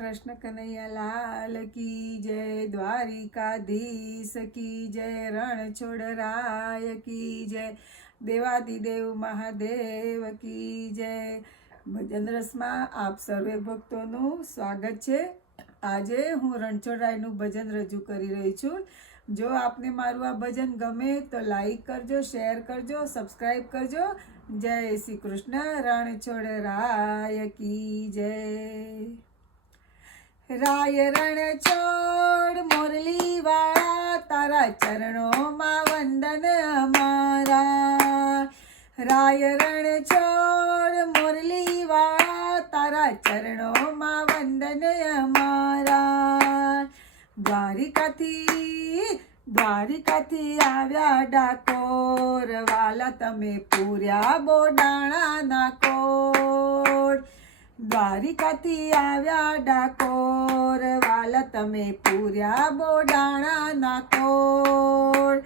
कृष्ण कन्हैया लाल की जय, द्वारिकाधीश की जय, रण छोड़राय की जय, देवादिदेव महादेव की जय। ભજન રસમાં આપ સર્વે ભક્તોનું સ્વાગત છે। આજે હું રણછોડરાયનું ભજન રજૂ કરી રહી છું। જો આપને મારું આ ભજન ગમે તો લાઈક કરજો, શેર કરજો, સબસ્ક્રાઈબ કરજો। જય શ્રી કૃષ્ણ। રણછોડરાય की जय। राय रणछोड़ मुरली वाला, तारा चरणों मां वंदन हमारा। राय रणछोड़ मुरली वाला, तारा चरणों मां वंदन हमारा। દ્વારિકાથી આવ્યા ડાકોર વાલા, તમે પૂર્યા બોડાણાના કોર। દ્વારિકાથી આવ્યા ડાકોર વાલા, તમે પૂર્યા બોડાણાના કોર।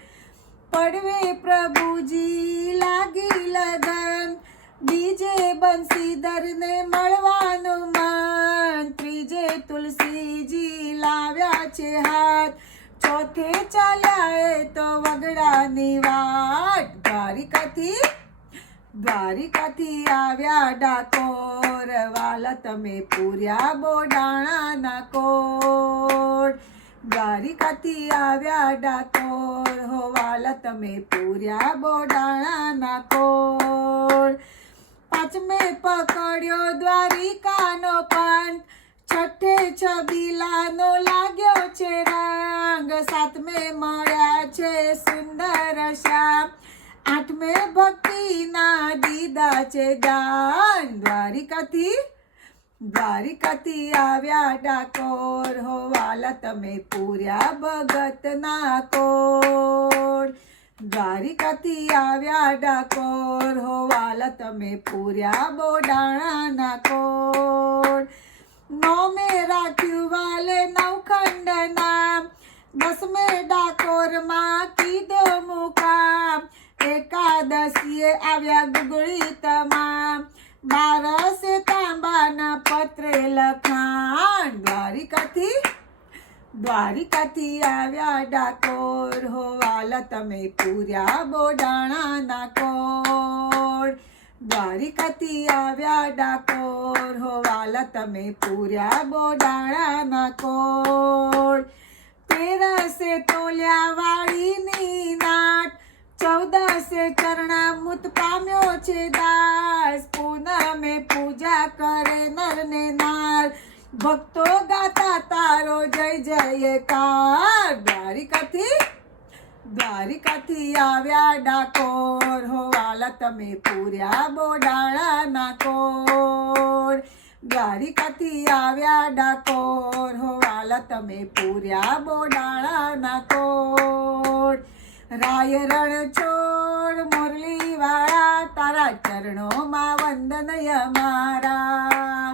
પડવે પ્રભુજી લાગી લગન, બીજે બંસીધરને મળવાનું મન। ત્રીજે તુલસીજી લાવ્યા છે હાથ, ચોથે ચાલ્યા એ તો વગડાની વાટ। દ્વારિકાથી આવ્યા ડાકોર વાલા, તમે પૂર્યા બોડાણાના કોર। દ્વારિકાથી આવ્યા ડાકોર હો વાલા, તમે પૂર્યા બોડાણાના કોર। પાંચમે પકડ્યો દ્વારિકાનો પંથ, છઠ્ઠે છબીલાનો લાગ્યો છે રંગ। સાતમે મળ્યા છે સુંદર શ્યામ, આઠમે ભક્તિના દીધા છે દાન। દ્વારિકાથી આવ્યા ડાકોર હો વાલા, તમે પૂર્યા ભગતના કોર। દ્વારિકાથી આવ્યા ડાકોર હો વાલા, તમે પૂર્યા બોડાણાના કોર। નવમે રાખ્યું વાલે નવખંડ નામ, દસમે ડાકોરમાં કીધો મુકામ। એકાદશીએ આવ્યા ગુગળી તમામ, બારસે તાંબાના પત્રે લખાણ। દ્વારિકાથી આવ્યા ડાકોર હો વાલા, તમે પૂર્યા બોડાણાના કોર। દ્વારિકાથી આવ્યા ડાકોર હો વાલા, તમે પૂર્યા બોડાણાના કોર। તેરસે તોલ્યા વાળીની નાટ, ચૌદસે ચરણામૃત પામ્યો છે દાસ। પૂનમે પૂજા કરે નર ને નાર, ભક્તો ગાતા તારો જય જયકાર। દ્વારિકાથી આવ્યા ડાકોર હો વાલા, તમે પૂર્યા બોડાણાના કોર। દ્વારિકાથી આવ્યા ડાકોર હો વાલા, તમે પૂર્યા બોડાણાના કોર। રાય રણછોડ મુરલી વાળા, તારા ચરણોમાં વંદન અમારા।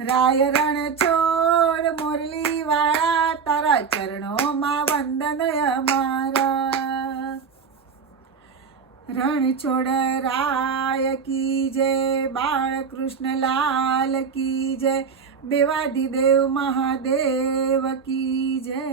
રાય રણછોડ મુરલી વાળા, તારા ચરણોમાં વંદન અમારા। રણછોડરાય કી જય, બાળકૃષ્ણ લાલ કી જય, દેવાદિદેવ મહાદેવ કી જય।